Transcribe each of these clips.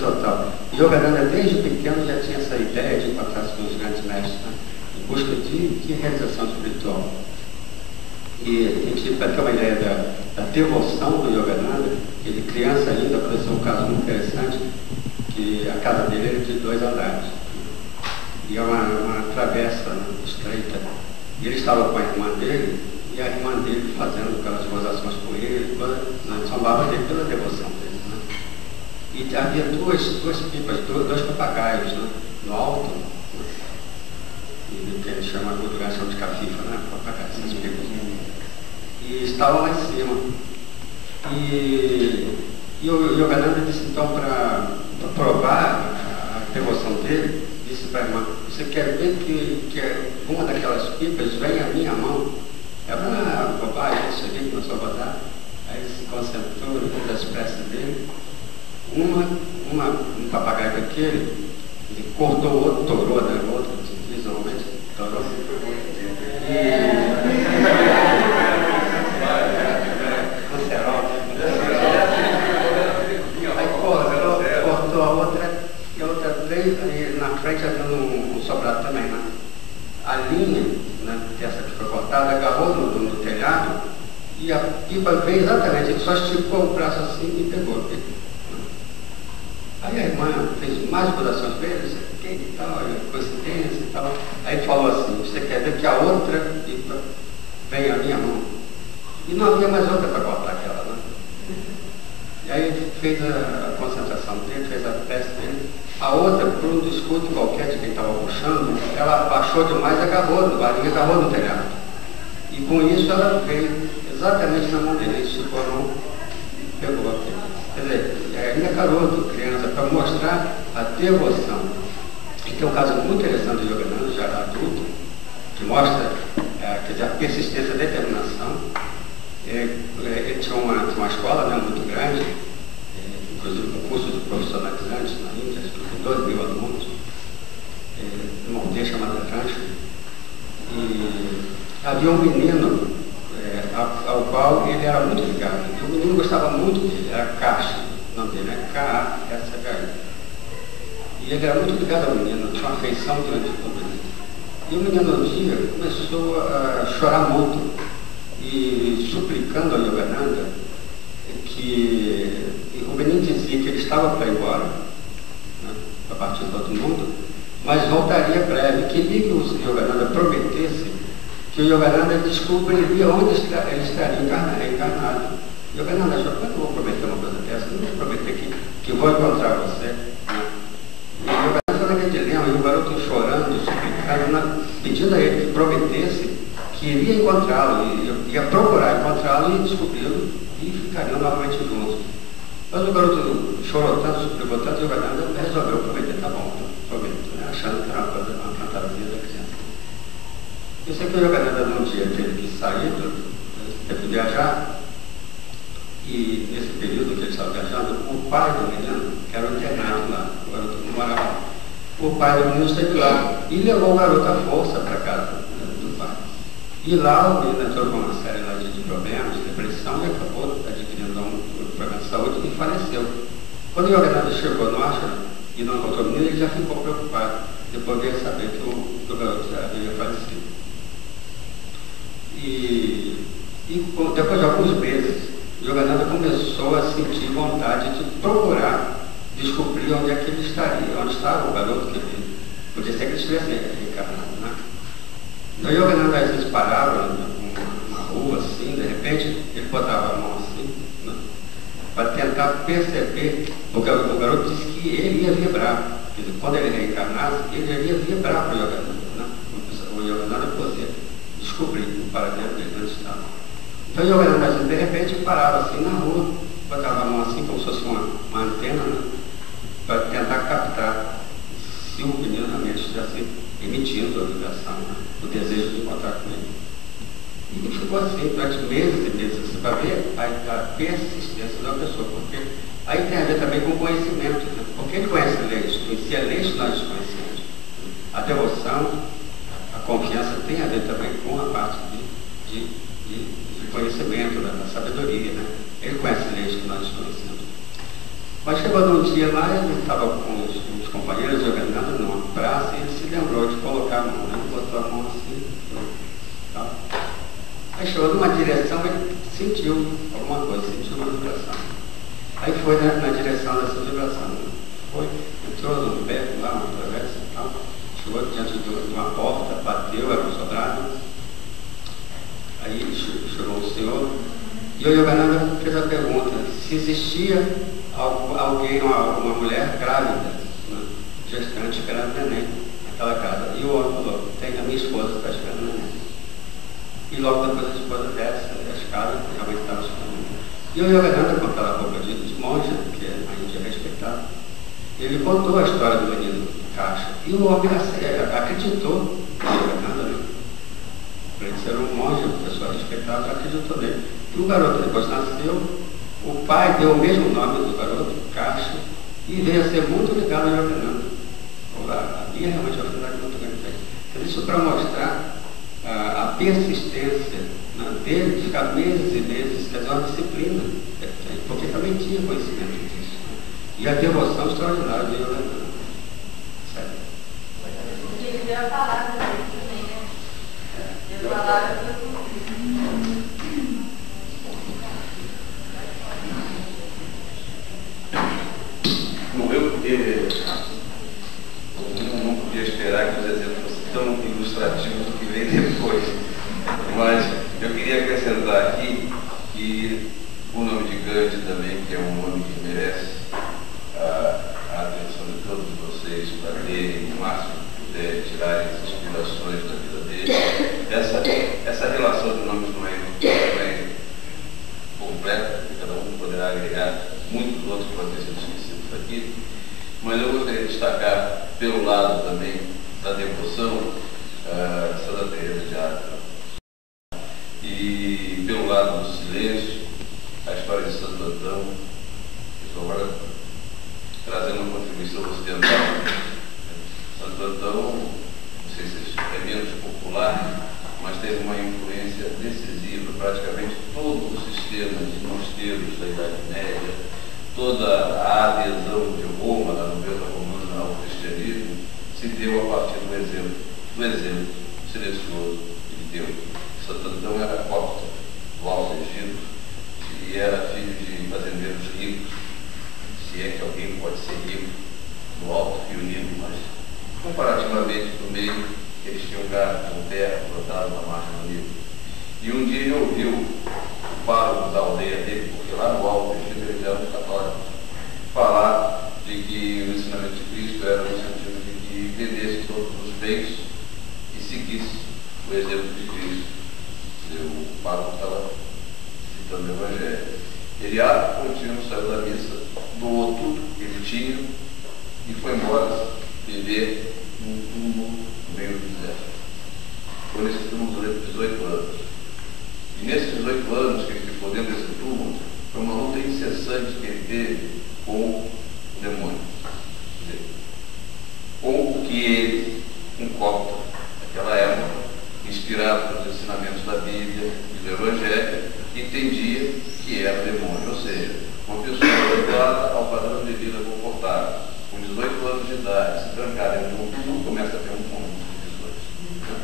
total. E Yogananda, desde pequeno, já tinha essa ideia de encontrar-se com os grandes mestres, né? Em busca de realização espiritual. E para ter uma ideia da devoção do Yogananda, ele criança ainda, aconteceu um caso muito interessante, que a casa dele era de 2 andares. E é uma travessa, né, estreita. E ele estava com a irmã dele, e a irmã dele fazendo aquelas gozações com ele, zombava dele pela devoção dele. Né? E havia duas pipas, dois papagaios, né, no alto, né, que eles chamam de lugar de cafifa, né, papagaios, essas pipas. E estavam lá em cima. E o Yogananda disse então, para provar a devoção dele, disse para a irmã: você quer ver que uma daquelas pipas vem à minha mão? Ela, bobagem, isso aqui começou a botar. Aí se concentrou, fez as preces dele. Um papagaio daquele, ele cortou o outro, torou, né? O outro, visualmente, torou. Cortou a outra, e a outra veio, e na frente havia um sobrado também, né? A linha, né, dessa que foi cortada, agarrou no telhado, e a pipa veio exatamente, ele só esticou o braço assim e pegou. Aí a irmã fez mais orações para ele, que e tal, coincidência e tal. Aí falou assim: você quer ver que a outra pipa vem à minha mão? E não havia mais outra para cortar aquela, né? E aí ele fez a concentração dele, fez a prece dele. A outra, por um descuido qualquer de quem estava puxando, ela baixou demais e agarrou no telhado. E com isso ela veio exatamente na mão dele, esticou a mão, pegou aquilo. Quer dizer, ainda garoto, criança, para mostrar a devoção. E tem um caso muito interessante do Yogananda, já adulto, que mostra quer dizer, a persistência, a determinação. Ele tinha uma escola, né, muito grande, inclusive um curso de profissionalizantes na Índia, com 2.000 alunos, numa aldeia chamada Rancho. E havia um menino ao qual ele era muito ligado. E o menino gostava muito dele, era Kashi, o nome dele é K-A-S-H-I. E ele era muito ligado ao menino, tinha uma afeição grande por ele. E o menino um dia começou a chorar muito e suplicando ao Yogananda que o menino dizia que ele estava para ir embora, né, para partir do outro mundo, mas voltaria breve. Queria que o Yogananda prometesse que o Yogananda descobriria onde ele estaria encarnado. O Yogananda achou: como eu vou prometer uma coisa dessa? Eu não vou prometer que vou encontrar você. Né? E o Yogananda foi naquele dilema, e o garoto chorando, suplicando, pedindo a ele que prometesse que iria encontrá-lo, ia procurar encontrá-lo e descobri-lo, e ficariam novamente juntos. Mas o garoto chorou tanto, suplicou tanto, e o Yogananda resolveu prometer: tá bom, prometo, né? Achando que era uma coisa, uma fantasia da criança. Eu sei que o Yogananda num dia teve que sair, teve que viajar, e nesse período que ele estava viajando, o pai do menino, que era o internado lá, o garoto não morava lá, o pai do menino esteve lá e levou o garoto à força para casa, né, do pai. E lá o menino entrou com uma série lá de problemas, de depressão, e acabou adquirindo um problema de saúde e faleceu. Quando o Yogananda chegou no ashram e não encontrou o menino, ele já ficou preocupado, depois veio saber que o garoto já havia falecido. E depois de alguns meses, o Yogananda começou a sentir vontade de procurar descobrir onde é que ele estaria, onde estava o garoto que ele podia ser que ele estivesse reencarnado, né? Então o Yogananda às vezes parava na rua, assim, de repente ele botava a mão assim, né, para tentar perceber, porque o garoto disse que ele ia vibrar. Quer dizer, quando ele reencarnasse, ele iria vibrar para o Yogananda, né? O Yogananda podia descobrir o paradeiro dele onde estava. Então o Yogananda, de repente, parava assim na rua, botava a mão assim, como se fosse uma antena, né, para tentar captar se o menino realmente estivesse emitindo a vibração, né, o desejo de encontrar com ele. E ficou assim durante meses e meses, assim, para ver a persistência da pessoa, porque aí tem a ver também com o conhecimento, né? Porque ele conhece leis, conhecia leis que nós desconhecemos. A devoção, a confiança tem a ver também com a parte de conhecimento, da sabedoria, né? Ele conhece leis que nós desconhecemos. Mas chegou num dia lá, ele estava com os companheiros jogando numa praça e ele se lembrou de colocar a mão, né? Botou a mão assim, tá? Aí chegou numa direção, ele sentiu alguma coisa, sentiu uma vibração. Aí foi na direção dessa vibração, né? Foi, entrou num beco lá, uma travessa e tal, chegou diante de uma porta, bateu, era um sobrado. Aí chegou o senhor e o Yogananda fez a pergunta se existia alguém, uma mulher grávida, né, gestante, esperando neném naquela casa. E o homem falou, tem a minha esposa está esperando neném. E logo depois a esposa desce a escada, realmente estava esperando. E o Yogananda, com aquela roupa de monge, que a Índia é respeitada, ele contou a história do menino Caixa. E o homem acreditou no Yogananda, né? Por ele ser um monge, uma pessoa respeitada, acreditou nele. E o garoto depois nasceu, o pai deu o mesmo nome do garoto, Caixa, e veio a ser muito ligado ao Yogananda. Ali é realmente uma afinidade muito grande. Então, isso para mostrar a persistência, né, dele de ficar meses e meses, quer dizer, uma disciplina, porque também tinha conhecimento disso. Né? E a devoção extraordinária do Yogananda. Certo? Ele deu a palavra também, né? Deu a palavra. Não podia esperar que os exemplos fossem tão ilustrativos do que vem depois. Mas eu queria acrescentar aqui que o nome de Gandhi também, que é um nome que merece a atenção de todos vocês para terem o máximo que puderem, tirarem as inspirações da vida dele. Essa relação de nomes não é completa, porque cada um poderá agregar muitos outros que podem ter sido esquecidos aqui. Mas eu gostaria de destacar, pelo lado também da devoção, Santa Teresa de Ávila, e pelo lado do silêncio, a história de Santo Antão. Estou agora trazendo uma contribuição ocidental. Santo Antão, não sei se é menos popular, mas teve uma influência decisiva. Praticamente todo o sistema de mosteiros da Idade Média, toda a adesão de Roma, da nobreza romana ao cristianismo, se deu a partir do exemplo silencioso que ele deu. Santo Antão era copta do Alto Egito e era filho de fazendeiros ricos, se é que alguém pode ser rico no Alto Rio Nilo, mas comparativamente no meio, eles tinham gado com terra plantado na margem do Nilo. E um dia ele ouviu o pároco da aldeia dele, porque lá no Alto Egito eles eram católicos, falar de que o ensinamento de Cristo era no sentido de que vendesse todos os bens e seguisse o exemplo de Cristo. O pároco estava citando o Evangelho. Ele, contínuo, saiu da missa, doou tudo que ele tinha e foi embora viver num túmulo no meio do deserto. Foi nesse túmulo durante 18 anos. E nesses 18 anos que ele ficou dentro desse túmulo, foi uma luta incessante que ele teve com o demônio. Quer dizer, com o que ele, um copta, naquela época, inspirado pelos ensinamentos da Bíblia e do Evangelho, entendia que era demônio. Ou seja, uma pessoa adequada ao padrão de vida confortável, com 18 anos de idade, se trancar dentro de um túmulo, começa a ter um túmulo de 18. Né?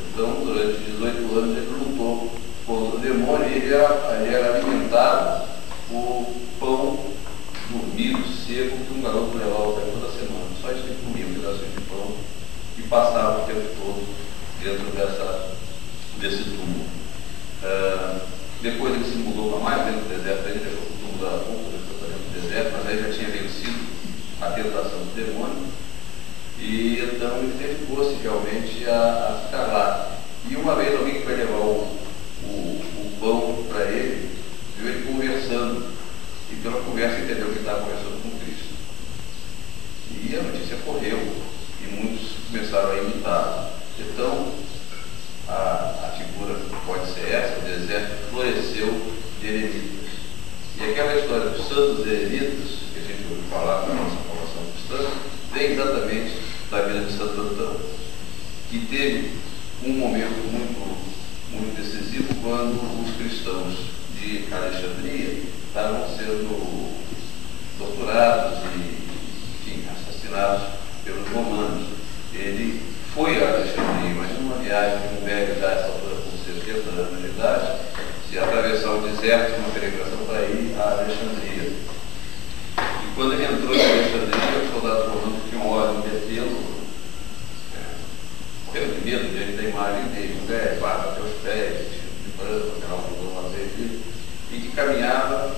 Então, durante 18 anos, ele lutou contra o demônio e ele era alimentado por pão dormido, seco, que um garoto levava para toda semana. Só isso que ele comia, um pedacinho de pão, e passava o tempo todo dentro desse túmulo. Depois ele se mudou para mais dentro do deserto, ele deixou o túmulo da boca, ele foi para dentro do deserto, mas aí já tinha vencido a tentação do demônio, e então ele dedicou-se realmente a ficar lá. E uma vez alguém que foi levar o pão para ele, viu ele conversando, e pela conversa entendeu que ele estava conversando com Cristo. E a notícia correu, e muitos começaram a imitá-lo. Então, a figura pode ser essa: o deserto floresceu de eremitas. E aquela história dos santos eremitas, que a gente ouviu falar na nossa formação cristã, vem exatamente da vida de Santo Antão, que teve um momento muito decisivo quando os cristãos de Alexandria estavam sendo torturados quando ele entrou em Alexandria, os soldados romanos tinham ordem de detê-lo, morrendo de medo diante da imagem dele, guarda até os pés, de branco, aquela roupa azeite, e que caminhava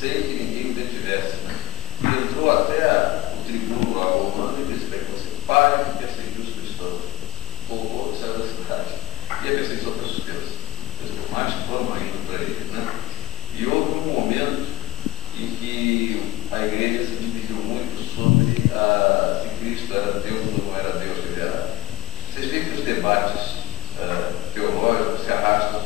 sem que ninguém o detivesse. Né? E entrou até o tribuno lá romano e disse para ele: você pare de perseguir os cristãos. Voltou e saiu da cidade. E a perseguição foi suspensa. Deu mais fama ainda para ele. Né? E houve um momento em que a igreja se dividiu muito sobre se Cristo era Deus ou não era Deus. Vocês veem que os debates teológicos se arrastam,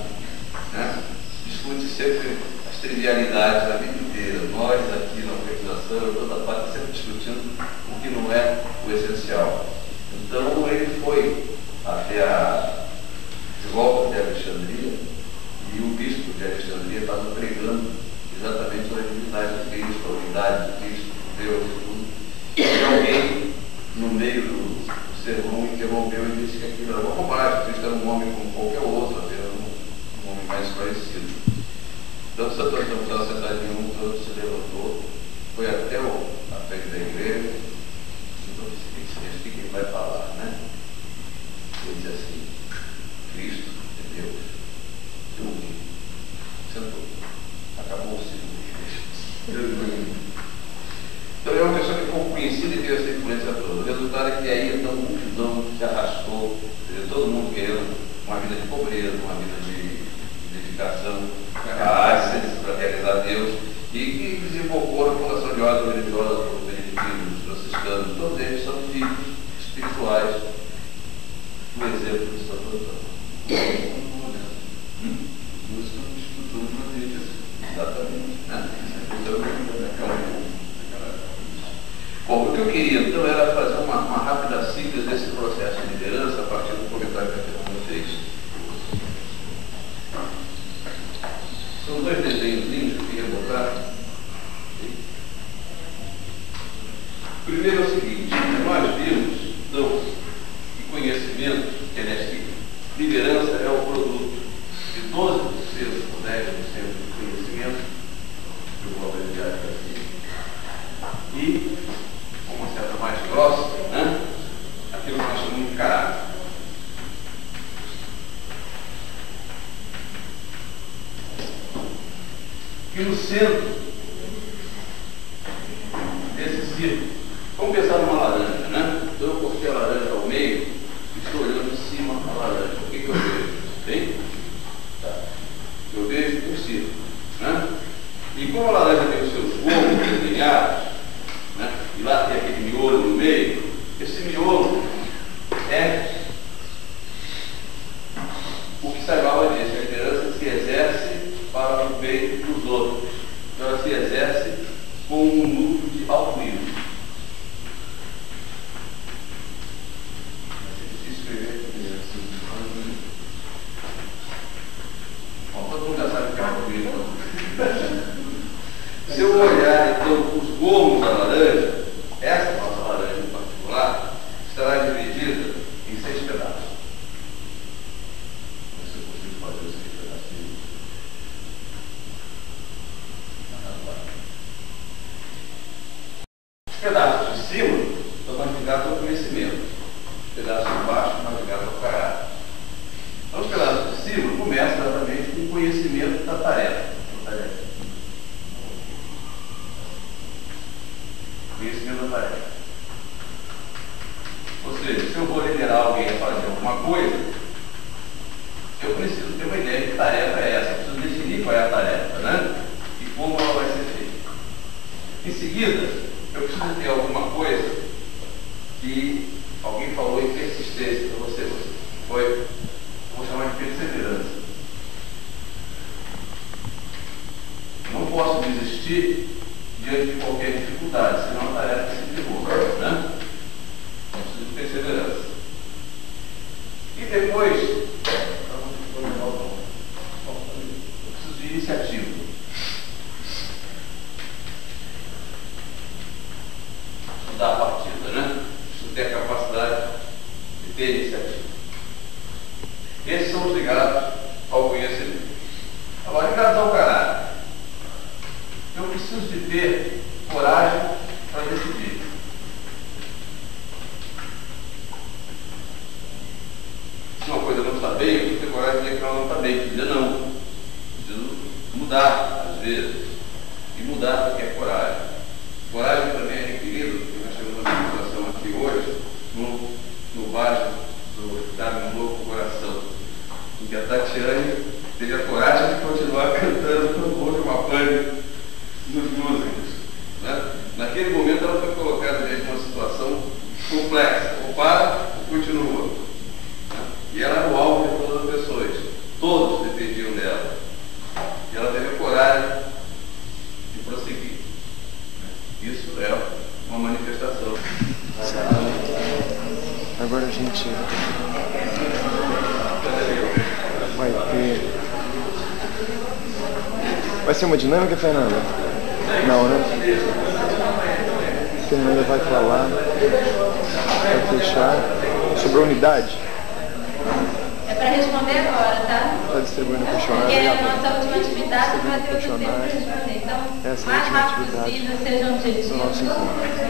né? Discute sempre as trivialidades da vida inteira. Nós aqui na organização, toda parte, sempre discutindo o que não é o essencial. Então ele foi até de volta de Alexandria, e o bispo de Alexandria estava pregando exatamente sobre a divindade de Cristo, a unidade de Cristo, Deus e tudo. E alguém, no meio do sermão, interrompeu e disse que aquilo era uma bobagem. Cristo era um homem como qualquer outro, apenas um homem mais esclarecido. Então Santo Antônio estava sentadinho um canto, se levantou, foi até a frente da igreja, então disse: o que ele vai falar, né? Ele disse assim: Cristo é Deus. Eu ouvi. Sentou. Acabou o segundo. Então é uma pessoa que foi conhecida e teve essa influência toda. O resultado é que aí então a multidão se arrastou, todo mundo querendo uma vida de pobreza, uma vida de dedicação para realizar Deus, e que desembocou na fundação de ordens religiosas por beneditinos, franciscanos. Todos eles são filhos espirituais do exemplo de Santo Antônio. Exatamente. Bom, o que eu queria então era fazer uma rápida síntese desse processo de liderança a partir do comentário que eu fiz com vocês. São dois desenhos lindos que eu queria botar. O primeiro é o seguinte: nós vimos então que conhecimento, que liderança é o produto de 12% ou 10% de conhecimento, que eu vou abreviar aqui, e com uma certa mais grossa, né? Aquilo que nós chamamos de caráter. E no centro desse círculo, vamos pensar numa laranja, né? Então eu cortei a laranja ao meio e estou olhando de cima a laranja. O que eu vejo? Bem? Tá. Eu vejo um círculo, né? E como a laranja tem os seus gomos desenhados, né? E lá tem aquele miolo no meio, esse miolo é o que Saraiva disse: a liderança se exerce para o bem dos outros. Então ela se exerce com um núcleo de altruísmo. É difícil escrever assim. Bom, todo mundo já sabe o que é altruísmo. Se eu olhar então os gomos da laranja, essa nossa laranja em particular estará dividida em 6 pedaços. Não sei se eu consigo fazer os 6 pedacinhos. Os pedaços de cima estão mais ligados ao conhecimento. Os pedaços de baixo estão mais ligados ao caráter. Então, os pedaços de cima começam exatamente com o conhecimento da tarefa. Conhecimento da tarefa. Ou seja, se eu vou liderar alguém a fazer alguma coisa, eu preciso ter uma ideia de que tarefa é essa. Eu preciso definir qual é a tarefa, né? E como ela vai ser feita. Em seguida, eu preciso ter alguma coisa que alguém falou em persistência para você. Foi, eu vou chamar de perseverança. Não posso desistir diante de qualquer dificuldade, senão a tarefa se derruba, né? Então, preciso de perseverança. E depois, eu preciso de iniciativa. Estudar a partida, né? Preciso ter a capacidade de ter iniciativa. gente vai ter... Vai ser uma dinâmica, Fernanda? Não, né? A Fernanda vai falar, vai fechar. Sobrou unidade? É para responder agora, tá? Está distribuindo o questionário. Porque a nossa última atividade vai ter o tempo para responder. Então, Essa mais última rápido atividade possível, sejam objetivos. do nosso encontro.